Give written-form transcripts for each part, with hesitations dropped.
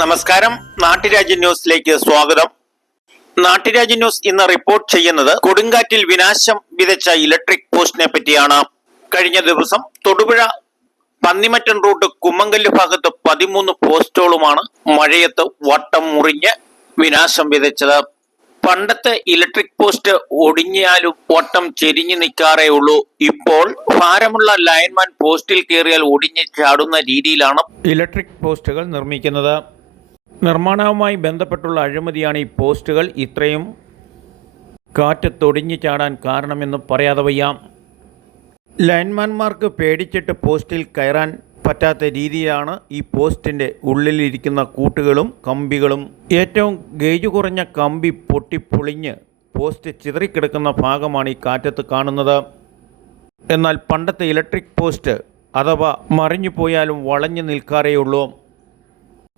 നമസ്കാരം, നാട്ടുരാജ്യ ന്യൂസിലേക്ക് സ്വാഗതം. നാട്ടുരാജ്യ ന്യൂസ് ഇന്ന് റിപ്പോർട്ട് ചെയ്യുന്നത് കൊടുങ്കാറ്റിൽ വിനാശം വിതച്ച ഇലക്ട്രിക് പോസ്റ്റിനെ പറ്റിയാണ്. കഴിഞ്ഞ ദിവസം തൊടുപുഴ പന്നിമറ്റം റൂട്ട് കുമ്മങ്കല്ല് ഭാഗത്ത് 13 പോസ്റ്റുകളുമാണ് മഴയത്ത് വട്ടം മുറിഞ്ഞ് വിനാശം വിതച്ചത്. പണ്ടത്തെ ഇലക്ട്രിക് പോസ്റ്റ് ഒടിഞ്ഞാലും വട്ടം ചെരിഞ്ഞു നിൽക്കാറേ ഉള്ളൂ. ഇപ്പോൾ ഭാരമുള്ള ലൈൻമാൻ പോസ്റ്റിൽ കയറിയാൽ ഒടിഞ്ഞ് ചാടുന്ന രീതിയിലാണ് ഇലക്ട്രിക് പോസ്റ്റുകൾ നിർമ്മിക്കുന്നത്. നിർമ്മാണവുമായി ബന്ധപ്പെട്ടുള്ള അഴിമതിയാണ് ഈ പോസ്റ്റുകൾ ഇത്രയും കാറ്റത്തൊടിഞ്ഞു ചാടാൻ കാരണമെന്ന് പറയാതെ വയ്യ. ലൈൻമാൻമാർക്ക് പേടിച്ചിട്ട് പോസ്റ്റിൽ കയറാൻ പറ്റാത്ത രീതിയിലാണ് ഈ പോസ്റ്റിൻ്റെ ഉള്ളിലിരിക്കുന്ന കൂട്ടുകളും കമ്പികളും. ഏറ്റവും ഗേജ് കുറഞ്ഞ കമ്പി പൊട്ടിപ്പൊളിഞ്ഞ് പോസ്റ്റ് ചിതറിക്കിടക്കുന്ന ഭാഗമാണ് ഈ കാറ്റത്ത് കാണുന്നത്. എന്നാൽ പണ്ടത്തെ ഇലക്ട്രിക് പോസ്റ്റ് അഥവാ മറിഞ്ഞു പോയാലും വളഞ്ഞു നിൽക്കാറേയുള്ളൂ.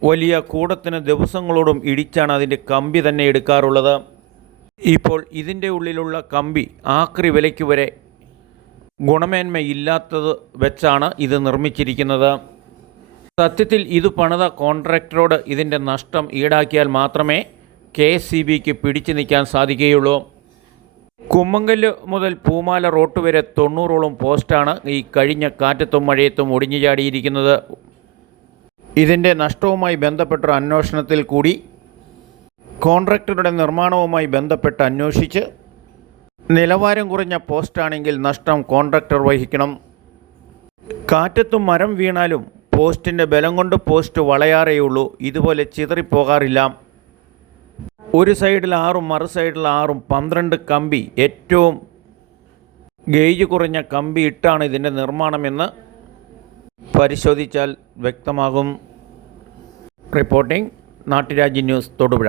വലിയ കൂടത്തിന് ദിവസങ്ങളോടും ഇടിച്ചാണ് അതിൻ്റെ കമ്പി തന്നെ എടുക്കാറുള്ളത്. ഇപ്പോൾ ഇതിൻ്റെ ഉള്ളിലുള്ള കമ്പി ആക്രി വിലയ്ക്ക് വരെ ഗുണമേന്മയില്ലാത്തത് വെച്ചാണ് ഇത് നിർമ്മിച്ചിരിക്കുന്നത്. സത്യത്തിൽ ഇത് പണിത കോൺട്രാക്ടറോട് ഇതിൻ്റെ നഷ്ടം ഈടാക്കിയാൽ മാത്രമേ KSEBക്ക് പിടിച്ചു നിൽക്കാൻ സാധിക്കുകയുള്ളൂ. കുമ്മങ്കല്ല് മുതൽ പൂമാല റോട്ട് വരെ 90ഓളം പോസ്റ്റാണ് ഈ കഴിഞ്ഞ കാറ്റത്തും മഴയത്തും ഒടിഞ്ഞു ചാടിയിരിക്കുന്നത്. ഇതിൻ്റെ നഷ്ടവുമായി ബന്ധപ്പെട്ട അന്വേഷണത്തിൽ കൂടി കോൺട്രാക്ടറുടെ നിർമ്മാണവുമായി ബന്ധപ്പെട്ട് അന്വേഷിച്ച് നിലവാരം കുറഞ്ഞ പോസ്റ്റാണെങ്കിൽ നഷ്ടം കോൺട്രാക്ടർ വഹിക്കണം. കാറ്റത്തും മരം വീണാലും പോസ്റ്റിൻ്റെ ബലം കൊണ്ട് പോസ്റ്റ് വളയാറേയുള്ളൂ. ഇതുപോലെ ചിതറിപ്പോകാറില്ല. ഒരു സൈഡിൽ 6 മറു സൈഡിൽ 6 12 കമ്പി, ഏറ്റവും ഗേജ് കുറഞ്ഞ കമ്പി ഇട്ടാണ് ഇതിൻ്റെ നിർമ്മാണമെന്ന് പരിശോധിച്ചാൽ വ്യക്തമാകും. Reporting Natturajya news, Thodupuzha.